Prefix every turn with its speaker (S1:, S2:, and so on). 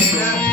S1: Amen.